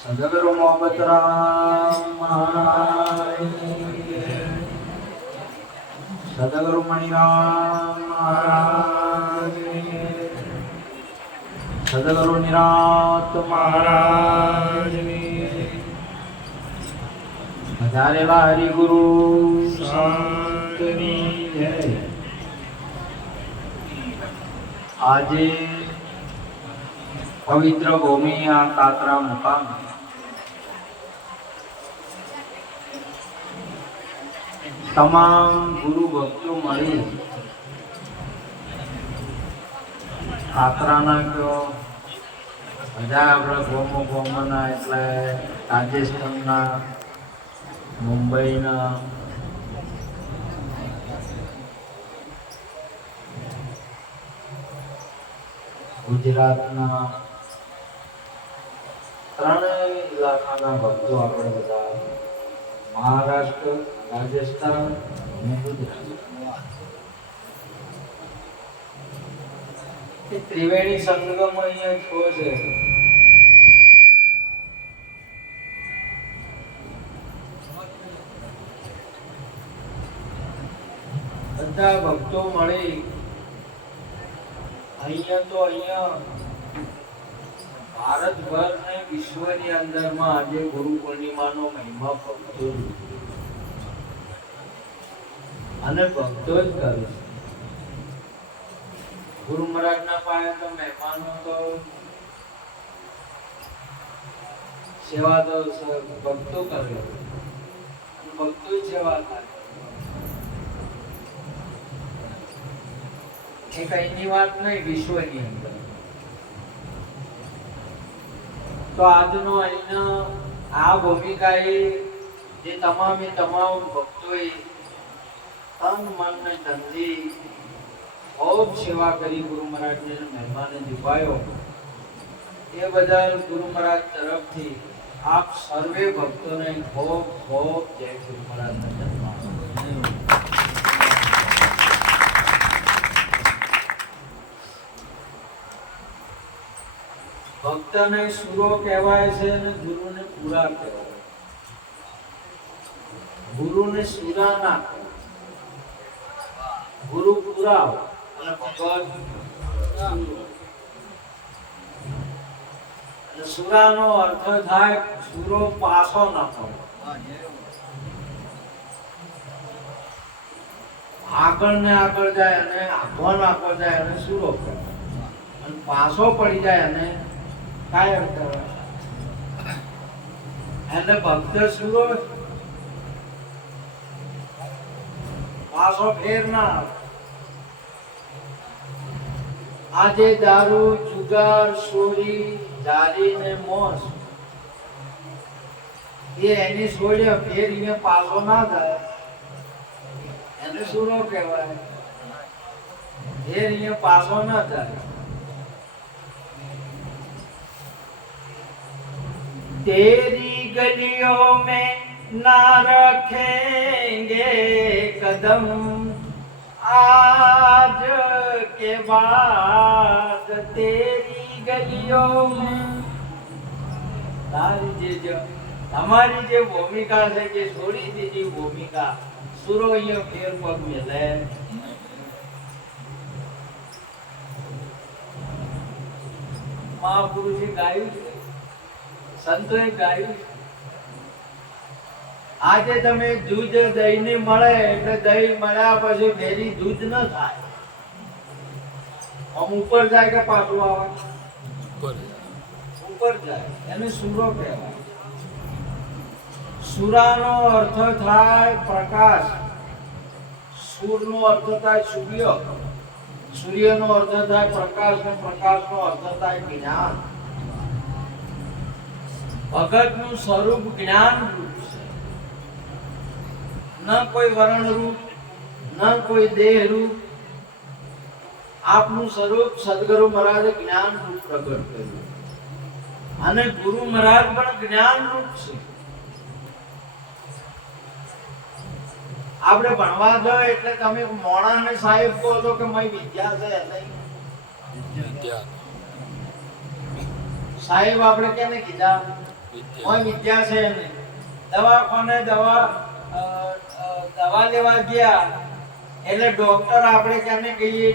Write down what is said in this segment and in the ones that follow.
સદગુરુ મોહમ્મદ રામ મહારાજ, સદગુરુ મણિરામ મહારાજ, સદગુરુ નિરાત મહારાજ, વધારેલા હરિગુરુ સંતની જય. આજે પવિત્ર ભૂમિ આ કાતરા મુકામ તમામ ગુરુ ભક્તો મળી કાતરાના કયો બધા આપણા ગોમના એટલે રાજસ્થાનના, મુંબઈના, ગુજરાતના ત્રણેય ઇલાકાના ભક્તો આપણે બધા મહારાષ્ટ્ર, રાજસ્થાન અને ગુજરાત એ ત્રિવેણી સંગમ અહીંયા થયો છે. બધા ભક્તો મળી અહીંયા ભારતભર ને વિશ્વની અંદરમાં આજે ગુરુ પૂર્ણિમાનો મહિમા ભક્તો અને ભક્તો જ કરે છે. ગુરુ મહારાજના પાસે તો મહેમાનો તો સેવા તો ભક્તો કરે, ભક્તો જ સેવા થાય. એ કઈની વાત નહીં, વિશ્વની અંદર. તો આજનો અહીંનો આ ભૂમિકાએ જે તમામ ભક્તોએ તન મન ને ધનથી ખૂબ સેવા કરી, ગુરુ મહારાજને મહેમાને દીપાયો, એ બદલ ગુરુ મહારાજ તરફથી આપ સર્વે ભક્તોને ખૂબ ખૂબ જય ગુરુ મહારાજના જન્મ. ભક્તને સુરો કહેવાય છે અને ગુરુને પૂરા કહેવાય. ગુરુને સુરા ના કહેવાય, ગુરુ પૂરા અને ભગવાન. અને સુરાનો અર્થ થાય સુરો પાસો નાખો, આગળ ને આગળ જાય અને આગળ આગળ જાય અને સુરો કહેવાય, અને પાસો પડી જાય અને કાયર કહેવાય. એટલે ભક્ત સુરો પાસો ફેર ના આવે. આજે દારૂ, જુગાર, ચોરી, જારી ને મોસ એ એની છોડે ફેર અહીંયા પાસો ના થાય, એને સુરો કહેવાય. ફેર અહીંયા પાસો ના થાય. तेरी गलियों में ना रखेंगे कदम आज के बाद, तेरी गलियों में. તમારી જે ભૂમિકા છે કે છોડી દીધી ભૂમિકા, સુરો અહીંયા ફેર પગ મેલે. મહાપુરુષે ગાયું છે, સંતોએ ગાયું. આજે તમે દૂધ દહીં ને મળે એટલે દહીં મળ્યા પછી ફેરી દૂધ ન થાય, આમ ઉપર જાય કે પાછું આવે? ઉપર જાય. એને સુરો કહેવાય. સુરાનો અર્થ થાય પ્રકાશ, સૂરનો અર્થ થાય સૂર્ય, સૂર્યનો અર્થ થાય પ્રકાશ, અને પ્રકાશનો અર્થ થાય જ્ઞાન. ભગતનું સ્વરૂપ જ્ઞાન રૂપ છે, ન કોઈ વર્ણ રૂપ, ન કોઈ દેહ રૂપ. આપનું સ્વરૂપ સદગુરુ મહારાજે જ્ઞાન રૂપ પ્રગટ કર્યું, અને ગુરુ મહારાજ પણ જ્ઞાન રૂપ છે. આપણે ભણવા જાય એટલે તમે મોણા ને સાહેબ કહો છો કે મય વિદ્યા છે, નહીં સાહેબ આપણે કેને કીધા કોઈ વિદ્યા છે ને દવાખાને દવા લેવા ગયા એટલે ડોક્ટર આપણે કેને કહીએ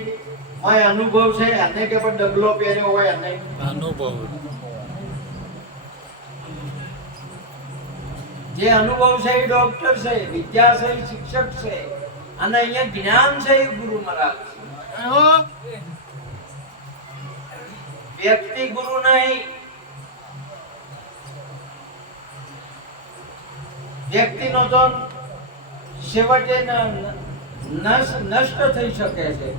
કોઈ અનુભવ છે એને કે પણ ડબલો પહેર્યો હોય એને અનુભવ જે અનુભવ છે એ ડોક્ટર છે, વિદ્યા છે એ શિક્ષક છે, અને અહીંયા જ્ઞાન છે એ ગુરુ મહારાજ છે. વ્યક્તિ ગુરુ નહીં. વ્યક્તિનો તો છેવટે નષ્ટ થઈ શકે છે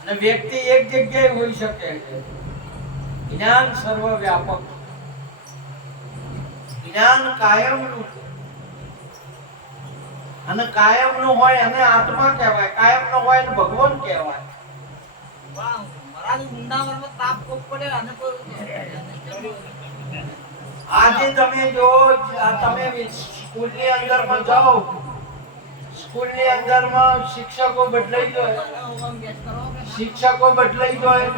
અને વ્યક્તિ એક જગ્યાએ હોઈ શકે છે. જ્ઞાન સર્વવ્યાપક, જ્ઞાન કાયમનું, અને કાયમનું હોય એને આત્મા કહેવાય, કાયમનો હોય એને ભગવાન કહેવાય. આજે તમે જો તમે સ્કૂલની અંદરમાં જાઓ, સ્કૂલની અંદરમાં શિક્ષકો બદલાઈ જાય, શિક્ષકો બદલાઈ જાય,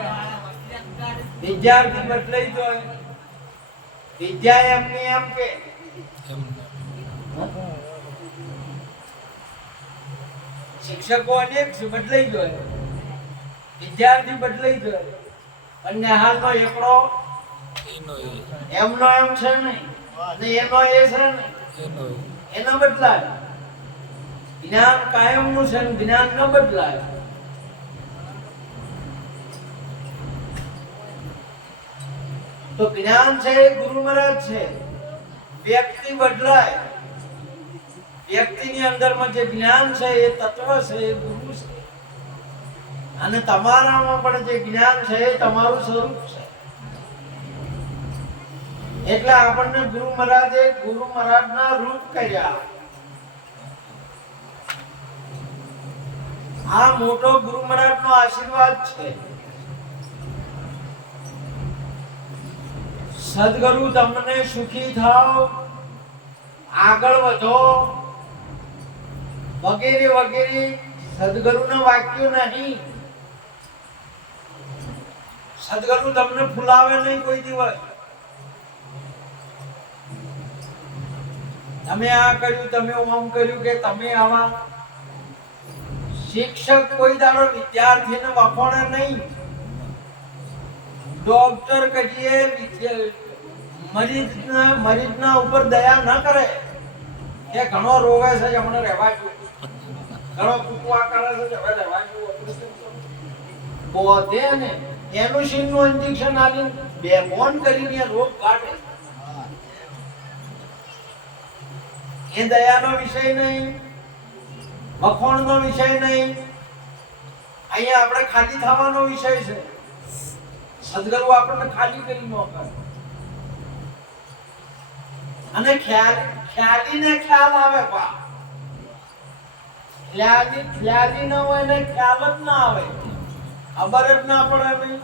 વિદ્યાર્થી બદલાઈ જાય, વિદ્યા એમની એમ કે શિક્ષકો અનેક બદલાઈ જાય, વિદ્યાર્થી બદલાઈ જાય, અને હાલનો એકડો એમનો એમ છે નહીં ને એનો એ છે નહીં, એનો બદલાય. જ્ઞાન કાયમનું છે, જ્ઞાન ન બદલાય. તો જ્ઞાન છે એ ગુરુ મહારાજ છે. વ્યક્તિ બદલાય, વ્યક્તિની અંદરમાં જે જ્ઞાન છે એ તત્વ છે એ ગુરુ છે, અને તમારામાં પણ જે જ્ઞાન છે એ તમારું સ્વરૂપ છે. એટલે આપણને ગુરુ મહારાજે ગુરુ મહારાજના રૂપ કર્યા. આ મોટો ગુરુ મહારાજનો આશીર્વાદ છે. સદગુરુ તમને સુખી થાવ, આગળ વધો વગેરે વગેરે સદગુરુના વાક્યો નહીં. સદગુરુ તમને ફૂલાવે નહીં કોઈ દિવસ. તમે આ કર્યું, તમે ઓમ કર્યું કે તમે આવા. શિક્ષક કોઈ દાડો વિદ્યાર્થીને વખોણે નહીં. ડોક્ટર કહીએ મરીજના ઉપર દયા ન કરે કે ઘણો રોવે છે હમણે રહેવા જોઈએ, ઘણો કુકવા કરે છે હવે રહેવા જોઈએ, બોધે ને એનું શીનનું ઇન્જેક્શન આલી બેમોન કરીને રોગ કાઢે. એ દયાનો વિષય નહીં, વખોણનો વિષય નહીં. અહીંયા આપણે ખાલી થવાનો વિષય છે. સદગુરુ આપણને ખાલી કરી મોકલે, અને ખ્યાલીને ખ્યાલ આવે. ખ્યાલી ન હોય ને ખ્યાલ જ ના આવે, ખબર જ ના પડે નહીં.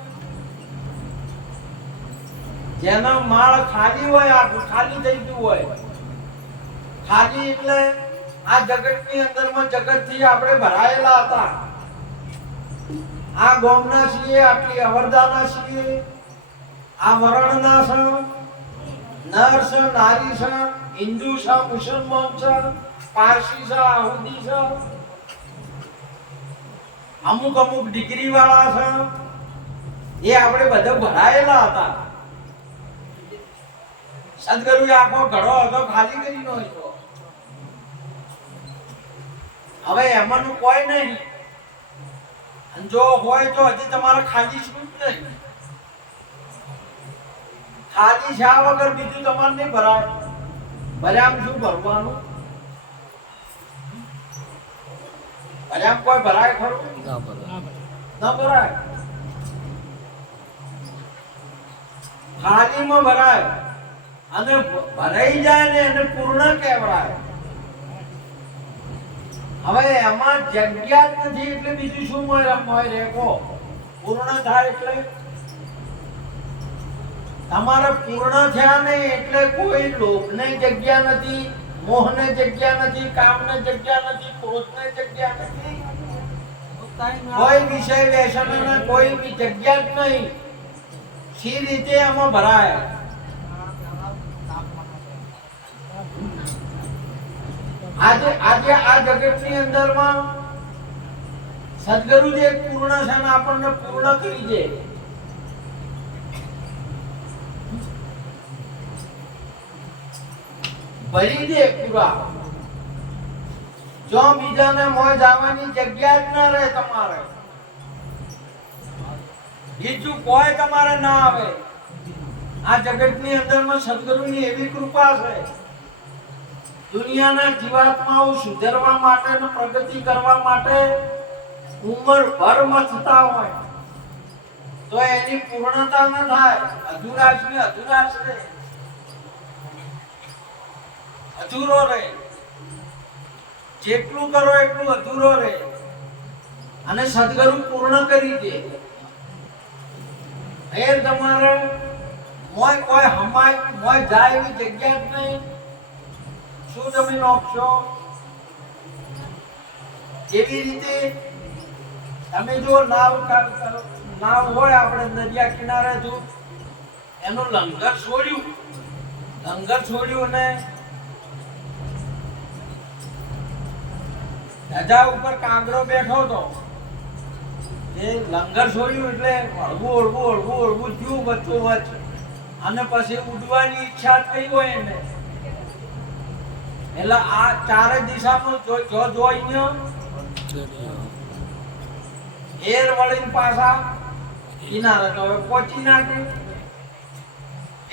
જેનો માળ ખાલી હોય, આખું ખાલી થઈ ગયું હોય. ખાલી એટલે આ જગતની અંદરમાં જગતથી આપણે ભરાયેલા હતા. આ ગોમના છીએ, આટલી અવરદાના છીએ, આ વરણના છે, નર છે, નારી છે, હિન્દુ છે, મુસલમાન છે, પારસી છે, આહુદી છે, અમુક અમુક ડિગ્રી વાળા છે, એ આપણે બધા ભરાયેલા હતા. સદગુરુએ આખો ઘડો હતો ખાલી કરી નો હતો. હવે એમાંનું કોઈ નહીં. જો હોય તો હજી તમારે ખાલી શું જ નહીં. ખાલી શા વગર બીજું તમારે નહીં ભરાય. ભર્યામ શું ભરવાનું? ભર્યામ કોઈ ભરાય ખરું? ના ભરાય. ખાલીમાં ભરાય, અને ભરાઈ જાય ને એને પૂર્ણ કહેવાય. હવે એમાં જગ્યા જ નથી એટલે બીજું શું હોય રેખો પૂર્ણ થાય એટલે તમારે પૂર્ણ થયા નહીં એટલે કોઈ લોભને જગ્યા નથી, મોહને જગ્યા નથી, કામને જગ્યા નથી, ક્રોધને જગ્યા નથી, કોઈ વિષય વ્યસનને કોઈ બી જગ્યા જ નહીં. સી રીતે આમાં ભરાય? આજે આજે આ જગતની અંદરમાં સદગુરુ જે પૂર્ણ છે ને આપણને પૂર્ણ કરી દે. ભરી દે પૂરા. જો બીજાને મોય જવાની જગ્યા જ ના રહે તમારે, બીજું કોઈ તમારે ના આવે. આ જગતની અંદરમાં સદગુરુની એવી કૃપા છે. દુનિયાના જીવાત્માઓ સુધરવા માટે અને પ્રગતિ કરવા માટે ઉંમર ભર મથતા હોય તો એની પૂર્ણતા ન થાય. અધૂરાશ ને અધૂરાશ રહે, અધૂરો રહે. જેટલું કરો એટલું અધૂરો રહે અને સદગુરુ પૂર્ણ કરી દે. એ તમારે મોય કોઈ હમાય મોય જાય એવી જગ્યા જ નહીં. શું તમે નોખશો? એવી રીતે તમે જો નાવ હોય આપણે નદિયા કિનારે જો એનું લંગર છોડ્યું ને ધજા ઉપર કાંગરો બેઠો હતો. એ લંગર છોડ્યું એટલે હળવું થયું વચ્ચોવચ્ચ, અને પછી ઉડવાની ઈચ્છા થઈ હોય એને એટલે આ ચારે દિશામાં જોઈને એર વળીને પાછા કિનારે તો હવે પહોંચી નાખે.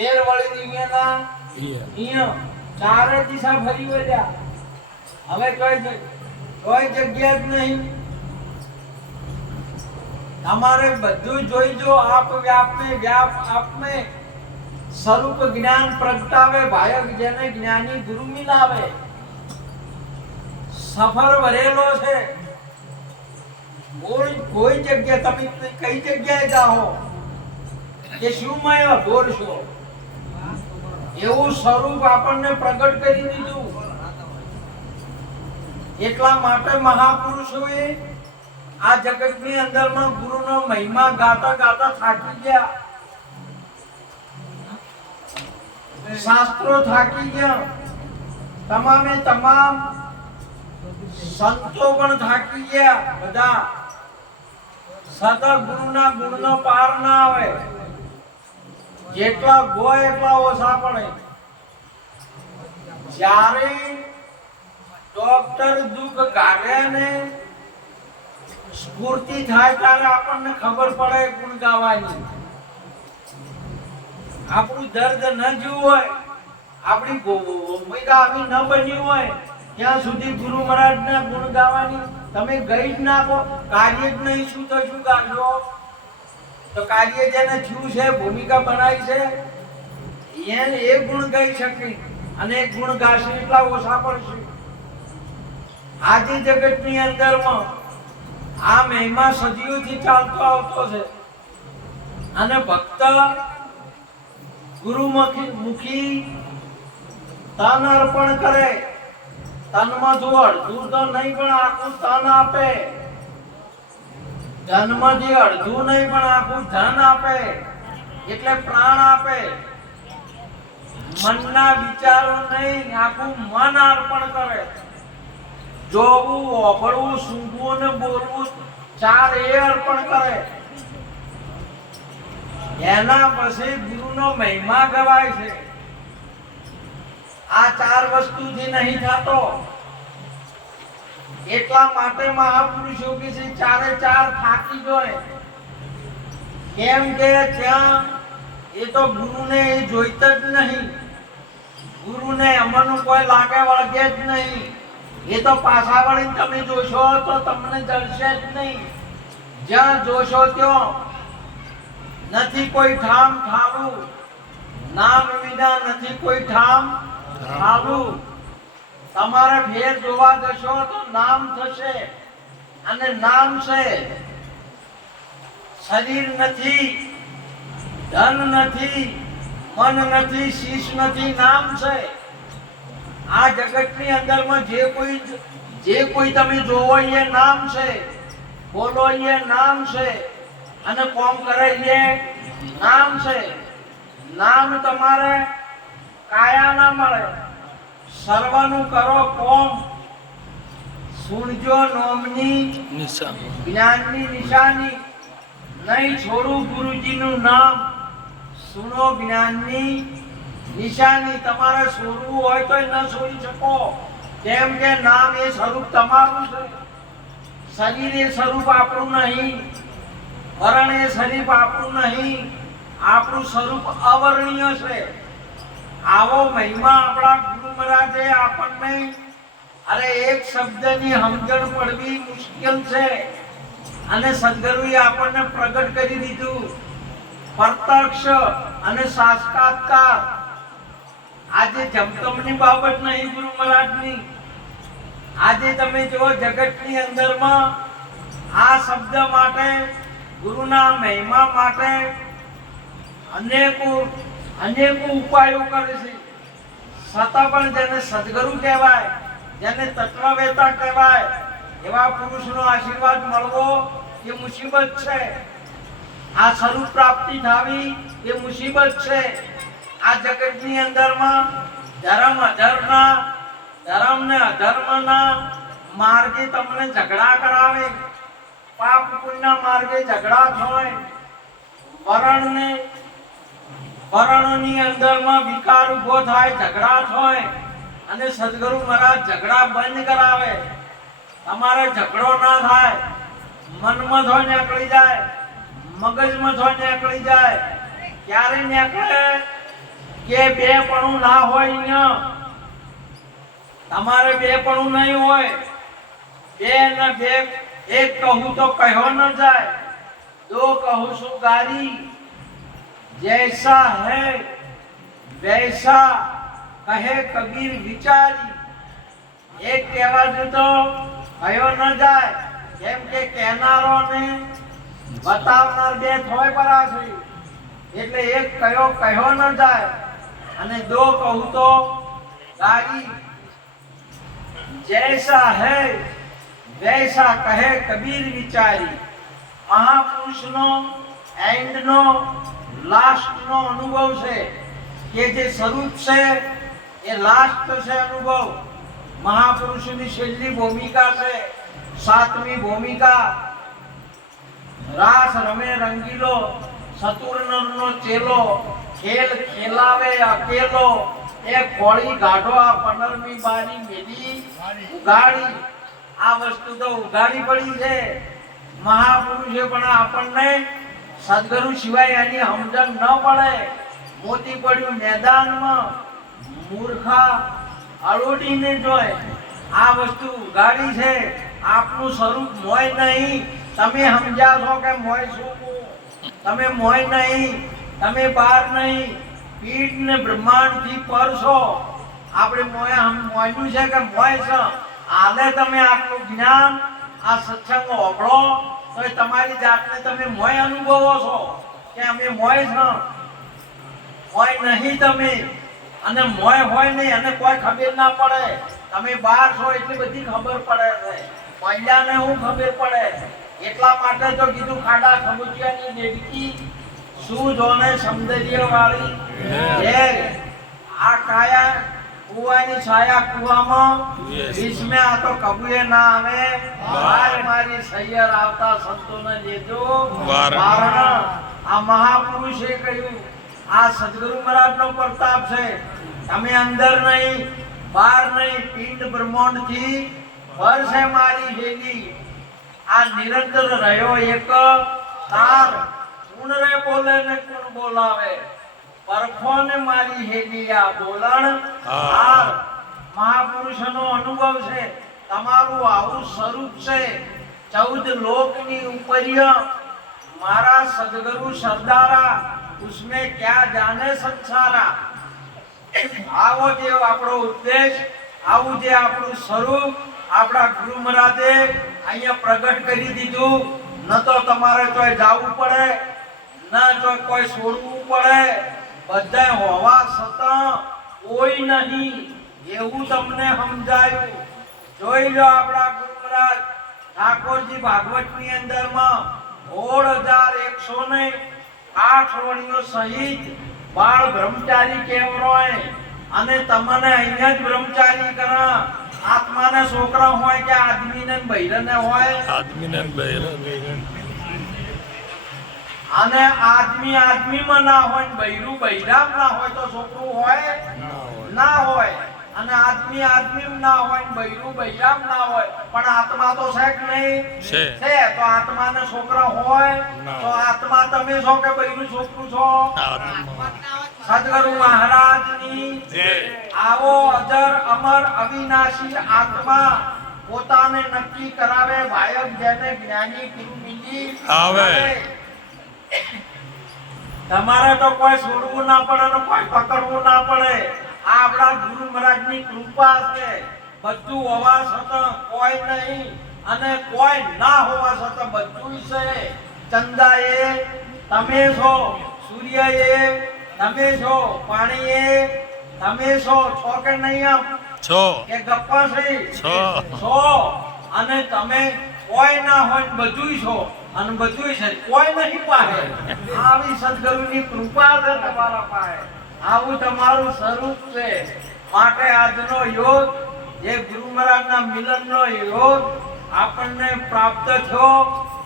એર વળીને અહીંયા ચારે દિશા ફરી વળ્યા. હવે કોઈ જગ્યા જ નહીં. તમારે બધું જોઈ જો આપ વ્યાપ આપમે સ્વરૂપ જ્ઞાન પ્રગટાવે. ભાયક જેને જ્ઞાની ગુરુ મિલાવે. સફર ભરેલો છે. કોઈ જગ્યા તમે કઈ જગ્યાએ જાઓ કે શું માં ભોરશો એવું સ્વરૂપ આપણને પ્રગટ કરી દીધું. એટલા માટે મહાપુરુષોએ આ જગતની અંદરમાં ગુરુનો મહિમા ગાતા ગાતા થાકી ગયા. શાસ્ત્રો થાકી ગયા. તમામે તમામ સંતો પણ થાકી ગયા. બધા સદગુરુના ગુણનો પાર ના આવે. જેટલા ગોય એટલા ઓછા પડે. જ્યારે ડોક્ટર દુઃખ કાઢ્યા ને સ્ફૂર્તિ થાય ત્યારે આપણને ખબર પડે ગુણ ગાવાની. આપણું દર્દ ન જોવું હોય, આપણી ઉમેદવારી ન બની હોય ત્યાં સુધી ગુરુ મહારાજના ગુણ ગાવાની તમે ગઈ જ નાખો. કાર્ય જ નહીં, શું તો શું ગાજો? તો કાર્ય જેને થયું છે, ભૂમિકા બનાવી છે, એને એ ગુણ ગાઈ શકે અને એ ગુણ ગાશે એટલા ઓછા પડશે. આજે જગતની અંદરમાં આ મહિમા સદીઓથી ચાલતો આવતો છે અને ભક્ત ગુરુમુખી તન અર્પણ કરે. તનમાં જો અડધું તો નહીં પણ આખું તન આપે. ધનમાંથી અડધું નહીં પણ આખું ધન આપે, એટલે પ્રાણ આપે. મનના વિચારો નહીં, આખું મન અર્પણ કરે. જોવું, ઓભળવું, સૂંઘવું ને બોલવું ચાર એ અર્પણ કરે. એના પછી ગુરુનો મહિમા ગવાય છે. આ ચાર વસ્તુથી નહીં થતો. એટલા માટે મહાપુરુષો કે છે ચારે ચાર થાકી જાય. કેમ કે ત્યાં એ તો ગુરુને જોઈતા જ નહીં. ગુરુને અમરનું કોઈ લાગે વળગે જ નહીં. એ તો પાછા વળીને તમે જોશો તો તમને જડશે જ નહીં. જ્યાં જોશો ત્યાં નથી કોઈ ઠામ ઠાલું. નામ વિના નથી કોઈ ઠામ ઠાલું. તમારે ફેર જોવા જશો તો નામ થશે, અને નામ છે. શરીર નથી, ધન નથી, મન નથી, શીશ નથી, નામ છે. આ જગતની અંદરમાં જે કોઈ તમે જોવો એ નામ છે, બોલો એ નામ છે, અને કોમ કરે એ નામ છે. નામ તમારે કાયા ના મળે. સર્વનું કરો કોમ, સુણજો નોમની જ્ઞાનની નિશાની. નહીં છોડું ગુરુજીનું નામ, સુનો જ્ઞાનની નિશાની. તમારે છોડવું હોય તો ન છોડી શકો, કેમ કે નામ એ સ્વરૂપ તમારું છે. શરીર એ સ્વરૂપ આપણું નહીં, વરણ એ શરીર આપણું નહીં, આપણું સ્વરૂપ અવર્ણીય છે. આવો મહિમા આપણા ગુરુ મહારાજે આપણને, અરે એક શબ્દની સમજણ પડવી મુશ્કેલ છે, અને સદગુરુએ આપણને પ્રગટ કરી દીધું પ્રત્યક્ષ અને સાક્ષાત્કાર. આજે જમતમની બાબત નહીં ગુરુ મહારાજની. આજે તમે જો જગતની અંદરમાં આ શબ્દ માટે, ગુરુના મહિમા માટે અનેકો ઉપાયો કરે છે, છતાં પણ જેને સદગુરુ કહેવાય, જેને તત્વવેતા કહેવાય, એવા પુરુષનો આશીર્વાદ મળવો એ મુસીબત છે. આ સ્વરૂપ પ્રાપ્તિ થવી એ મુસીબત છે. આ જગતની અંદરમાં ધર્મ ને અધર્મના માર્ગે તમને ઝઘડા કરાવે, પાપ પુણ્યના માર્ગે ઝઘડા થાય, વર્ણની અંદરમાં વિકાર ઉભો થાય, ઝઘડા થાય, અને સદગુરુ મહારાજ ઝઘડા બંધ કરાવે. તમારે ઝઘડો ના થાય, મનમાં થો નીકળી જાય, મગજમાં થો નીકળી જાય. ક્યારે નીકળે કે બેપણું ના હોય. અહીંયા તમારે બેપણું નહીં હોય. બે ને બે એક કહું તો કહ્યો ન જાય, દો કહું છું ગારી. जैसा है वैसा कहे कबीर विचारी. एक कहेवा जो तो कहो न जाए, केम के कहनारो ने बतावनार बे थोय परा છે, એટલે એક કયો ન જાય, અને દો કહું તો ગારી. जैसा है वैसा कहे कबीर विचारी. મહાપુરુષનો એન્ડનો લાસ્ટ નો અનુભવ છે, કે જે સ્વરૂપ છે એ લાસ્ટ છે અનુભવ. મહાપુરુષની છેલ્લી ભૂમિકા છે, સાતમી ભૂમિકા. રાસ રમે રંગીલો, સતુરનરનો ચેલો, ખેલ ખેલાવે અકેલો. એ કોળી ગાઢો આ 15મી બારી મેલી ઉગાડી. આ વસ્તુ તો ઉગાડી પડી છે. મહાપુરુષે પણ આપણને સદગુરુ સિવાય એની સમજણ ન પડે. મોતી પડ્યું મેદાનમાં, મૂર્ખા અડોડીને જોય. આ વસ્તુ ઉગાડી છે. આપનું સ્વરૂપ મોય નહીં. તમે સમજ્યા છો કે મોય શું? તમે મોય નહીં, તમે બહાર નહીં, પીઠ ને બ્રહ્માંડ થી પર છો. આપણે મોયનું છે કે મોય છે. હાલે તમે આટલું જ્ઞાન, આ સત્સંગ ઓભળો તો તમારી જાતને તમે મોય અનુભવો છો કે અમે મોય છો. મોય નહીં તમે, અને મોય હોય નહીં અને કોઈ ખબર ના પડે. તમે બહાર છો એટલી બધી ખબર પડે છે, મહિલાને હું ખબર પડે. એટલા માટે તો કીધું ખાડા ખબુચિયાની દેડકી શું જોને સૌંદર્ય વાળી. આ કાયા કુવાની છાયા કુવામાં વિસ્મે. આ તો કબૂએ ના આવે. બાર મારી સૈયર આવતા સંતોને લેજો વારણ. આ મહાપુરુષે કહ્યું, આ સદગુરુ મહારાજનો પ્રતાપ છે. તમે અંદર નહીં, બહાર નહીં, પિંડ બ્રહ્માંડ થી પર છે મારી હેલી. આ નિરંતર રહ્યો એક તાર. કુણ રે બોલે ને કુણ બોલાવે, પરખોને મારી હેલી આ બોલણ હાર. મહાપુરુષનો અનુભવ છે. તમારું આવું સ્વરૂપ છે. 14 લોકની ઉપર્ય મારા સદગુરુ સરદારા, ઉસમે ક્યાં જાને સંસારા. આવો જે આપણો ઉદ્દેશ, આવું જે આપણું સ્વરૂપ આપણા ગુરુ મહારાજે અહીંયા પ્રગટ કરી દીધું. ન તો તમારે તોય જવું પડે, ના તો કોઈ છોડવું પડે. બધા હોવા છતાં કોઈ નહીં એવું તમને સમજાયું. જોઈ લો આપણા ગુરુ મહારાજ ઠાકોરજી ભાગવતની અંદરમાં 16,100 આઠવણીઓ સહિત બાળ બ્રહ્મચારી કેવરોય અને તમને અહીંયા જ બ્રહ્મચારી કરા આત્માને છોકરા હોય કે આદમીને બૈરને હોય આદમીને બૈરન અને આદમીમાં ના હોય બૈરું બૈરામ ના હોય તો છોકરું હોય ના હોય અને આદમી ના હોય બૈરું બૈરામ ના હોય પણ આત્મા તો છે કે નહીં છે તો આત્માને છોકરા હોય તો આત્મા તમે છો કે બૈરું છોકરું છો સદગુરુ મહારાજની આવો અજર અમર અવિનાશી આત્મા પોતાને નક્કી કરાવે ભાયક જેને જ્ઞાની ગુરુ મિલી આવે તમારે તો કોઈ છોડવું ના પડે ને કોઈ પકડવું ના પડે આ આપણા ગુરુ મહારાજની કૃપા છે બધું હોવા છતાં કોઈ નહીં અને કોઈ ના હોવા છતાં બધું છે ચંદા એ તમે છો સૂર્ય એ તમે છો પાણી એ તમે છો કે નહીં આમ છો કે ગપ્પા છે છો અને તમે કોઈ ના હોય બધું છો અને બધું છે કોઈ નહીં પાહે આવી સદગુરુની કૃપા છે તમારા પાસે આવું તમારું સ્વરૂપ છે માટે આજનો યોગ જે ગુરુ મહારાજના મિલનનો યોગ આપણને પ્રાપ્ત થયો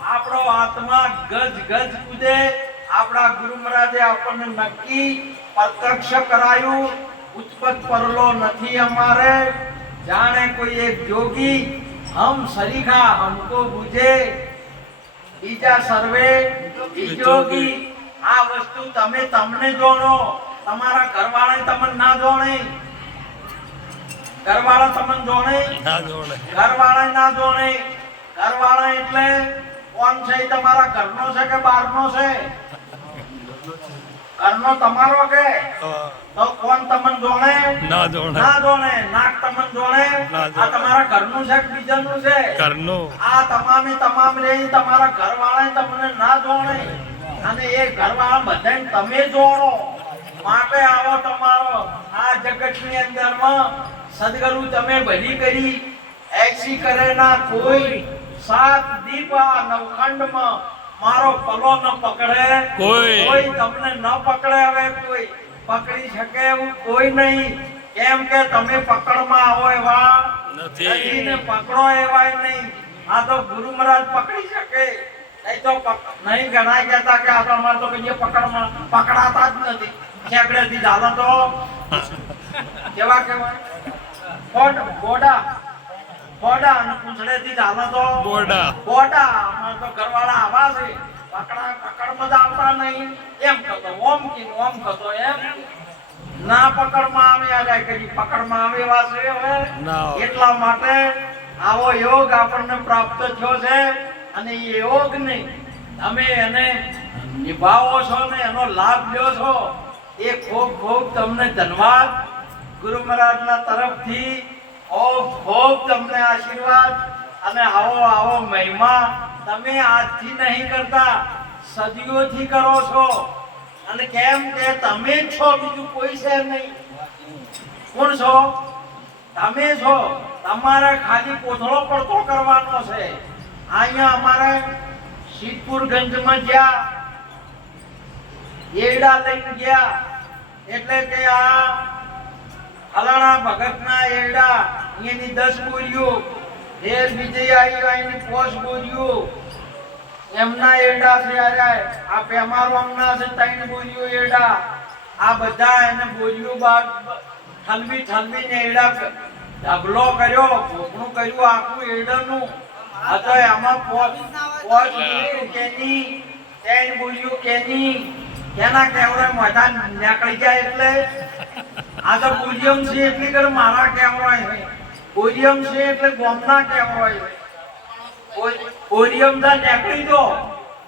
આપણો આત્મા ગજ ગજ કૂદે આપણા ગુરુ મહારાજે આપણને નક્કી પ્રત્યક્ષ કરાયું ઉત્પત્ત પરલો નથી અમારે જાણે કોઈ એક જોગી હમ સરીખા હમકો બુझे બીજા સર્વે જોગી આ વસ્તુ તમે તમને જોણો તમારા ઘરવાળા તમને ના જોણે ઘરવાળા તમને જોણે ઘરવાળા ના જોણે ઘરવાળા એટલે કોણ છે તમારા ઘરનો છે કે બહારનો છે ઘરનો તમારો કે તો કોણ તમને જોણે ના જોણે નાક તમને જોણે આ તમારા ઘરનું છે કે બીજાનું છે ઘરનું આ તમામ રે તમારા ઘરવાળા તમને ના જોણે અને એ ઘરવાળા બધાને તમે જોણો માટે આવો તમારો આ જગતની અંદરમાં સદગુરુ તમે ભલી કરી એસી કરે ના કોઈ સાત દીપ આ નવખંડમાં મારો પલો ન પકડે કોઈ તમને ન પકડે હવે કોઈ પકડી શકે એવું કોઈ નહીં કેમ કે તમે પકડમાં આવો એવા નથી ને પકડો એવાય નહીં આ તો ગુરુ મહારાજ પકડી શકે નહીં તો નહીં ઘણા કહેતા કે આ તો અમારે તો કહીએ પકડમાં પકડાતા જ નથી ખેકડેથી ચાલો તો કેવા કેવાય બોડા અને પૂંછડેથી ચાલો તો બોડા અમારે તો ઘરવાળા આવા છે પકડમાં જ આવતા નહીં એમ કહેતો ઓમ કહેતો એમ ના પકડમાં આવે આ કરી પકડમાં આવે એવા છે હવે એટલા માટે આવો યોગ આપણને પ્રાપ્ત થયો છે અને એ યોગ નહીં તમે એને નિભાવો છો ને એનો લાભ લ્યો છો એ ખૂબ તમને ધન્યવાદ ગુરુ મહારાજના તરફથી ખૂબ તમને આશીર્વાદ અને આવો મહિમા તમે આજથી નહીં કરતા સદીઓથી કરો છો અને કેમ કે તમે જ છો બીજું કોઈ છે નહીં કોણ છો તમે છો તમારે ખાલી કોથળો પડતો કરવાનો છે અહીંયા અમારે સિદ્ધપુરગંજમાં જ્યાં એડા લઈને ગયા એટલે કે આ ફલાણા ભગતના એડા એની 10 બોરીઓ ઢેર બીજી આવી એની 5 બોરીઓ એમના એડા છે આ પેમારોમના છે 3 બોરીઓ એડા આ બધા એને બોરીઓ બાદ ઠલવીને એડા ઢગલો કર્યો ભોગણું કર્યું આખું એડાનું હતો એમાં 5 બોરીઓ કેની 3 બોરીઓ કેની કેના કેવરે મોઢા નીકળી જાય એટલે આ તો બોરિયમ છે એટલી કર મારા કેવરાય છે બોરિયમ છે એટલે ગોમના કેવરાય છે બોરિયમ દા નીકળી દો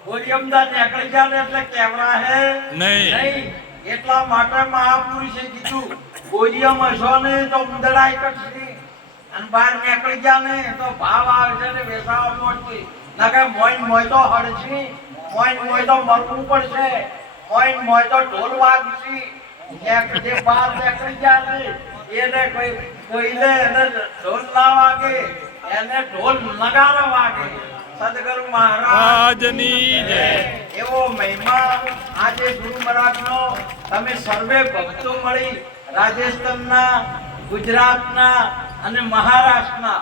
બોરિયમ દા નીકળી જાય એટલે કેવરા હે નહીં એટલા માટે મહાપુરુષે કીધું બોરિયમ હશો ને તો ઉંદડાઈ કરશે અને બહાર નીકળી ગયા ને તો ભાવ આવશે ને વેસાવા મોટથી નકે મોય તો હડશે મોય તો મરવું પડશે મોય તો ઢોલ વાગશે એક જે બહાર નીકળી ગયા ને એને કોઈને એને ઢોલ ના વાગે એને ઢોલ નગારા વાગે સદગુરુ મહારાજ રાજની જય. એવો મહિમા આજે ગુરુ મહારાજનો તમે સર્વે ભક્તો મળી રાજસ્થાનના, ગુજરાતના અને મહારાષ્ટ્રના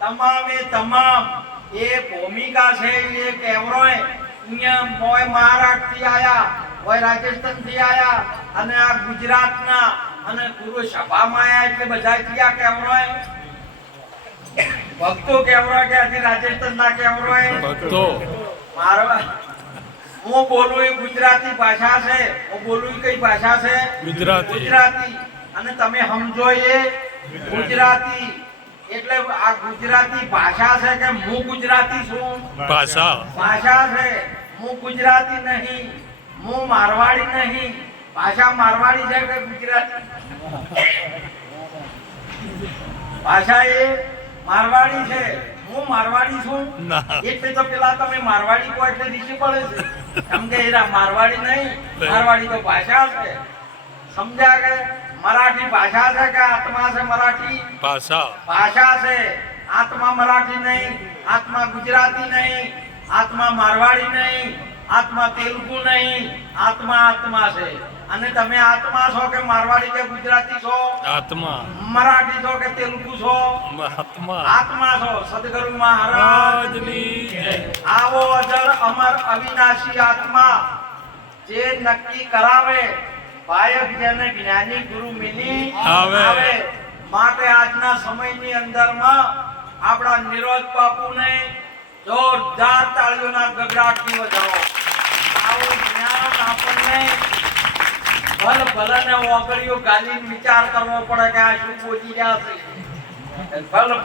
તમામે તમામ એ ભૂમિકા છે એ કેવરોય અહીંયા મોય મહારાષ્ટ્રથી આયા, હોય રાજસ્થાનથી આયા અને આ ગુજરાતના અને ગુરુ સભામાં આયા એટલે બધાથી આ કેવરોય ભક્તો કેવરોય કે હજી રાજસ્થાનના કેવરોય ભક્તો મારો હું બોલું એ ગુજરાતી ભાષા છે, હું બોલું એ કઈ ભાષા છે? ગુજરાતી. ગુજરાતી. અને તમે સમજો એ ગુજરાતી એટલે આ ગુજરાતી ભાષા છે કે હું ગુજરાતી છું? ભાષા. ભાષા છે. હું ગુજરાતી નહીં, હું મારવાડી નહીં. ભાષા મારવાડી છે કે ગુજરાતી? ભાષા એ મારવાડી છે. હું મારવાડી છું ના. એટલે તો પેલા તમે મારવાડી કહો એટલે નીચે પડે છે, કેમ કે એરા મારવાડી નહીં, મારવાડી તો ભાષા છે. સમજ્યા કે મરાઠી ભાષા છે કે આત્મા છે? મરાઠી ભાષા. ભાષા છે. આત્મા મરાઠી નહીં, આત્મા ગુજરાતી નહીં, આત્મા મારવાડી નહીં, આત્મા તેલુગુ નહીં, આત્મા આત્મા છે. અને તમે આત્મા છો કે મારવાડી કે ગુજરાતી છો? આત્મા. મરાઠી છો કે તેલુગુ છો? મહાત્મા. આત્મા છો. સદગુરુ મહારાજ રાજની જય. આવો અજર અમર અવિનાશી આત્મા જે નક્કી કરાવે ભાયક જેને જ્ઞાની ગુરુ મિલી આવે. માટે આજના સમયની અંદરમાં આપણા નિરોધ બાપુને જોરદાર તાળીઓના ગગડાટથી વધાવો. આવું જ્ઞાન આપણને ભલને ઓગળીઓ ગાલીને વિચાર કરવો પડે કે આ શું બોલી રહ્યા છે.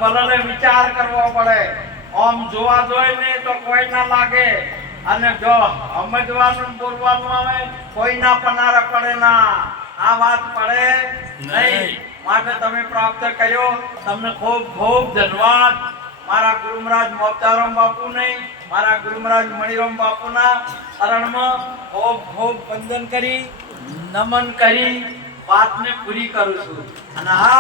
ભલને વિચાર કરવો પડે. આમ જોવા જોઈએ ને તો કોઈ ના લાગે, અને જો સમજવાનું બોલવાનું આવે કોઈ ના પનારા પડે ના. આ વાત પડે નહીં. માટે તમે પ્રાપ્ત કર્યો. તમને ખૂબ ખૂબ ધન્યવાદ. મારા ગુરુ મહારાજ મોહતારામ બાપુ નહીં, મારા ગુરુ મહારાજ મણિરામ બાપુના શરણમાં ખૂબ ખૂબ વંદન કરી, નમન કરી વાતને પૂરી કરું છું. અને આ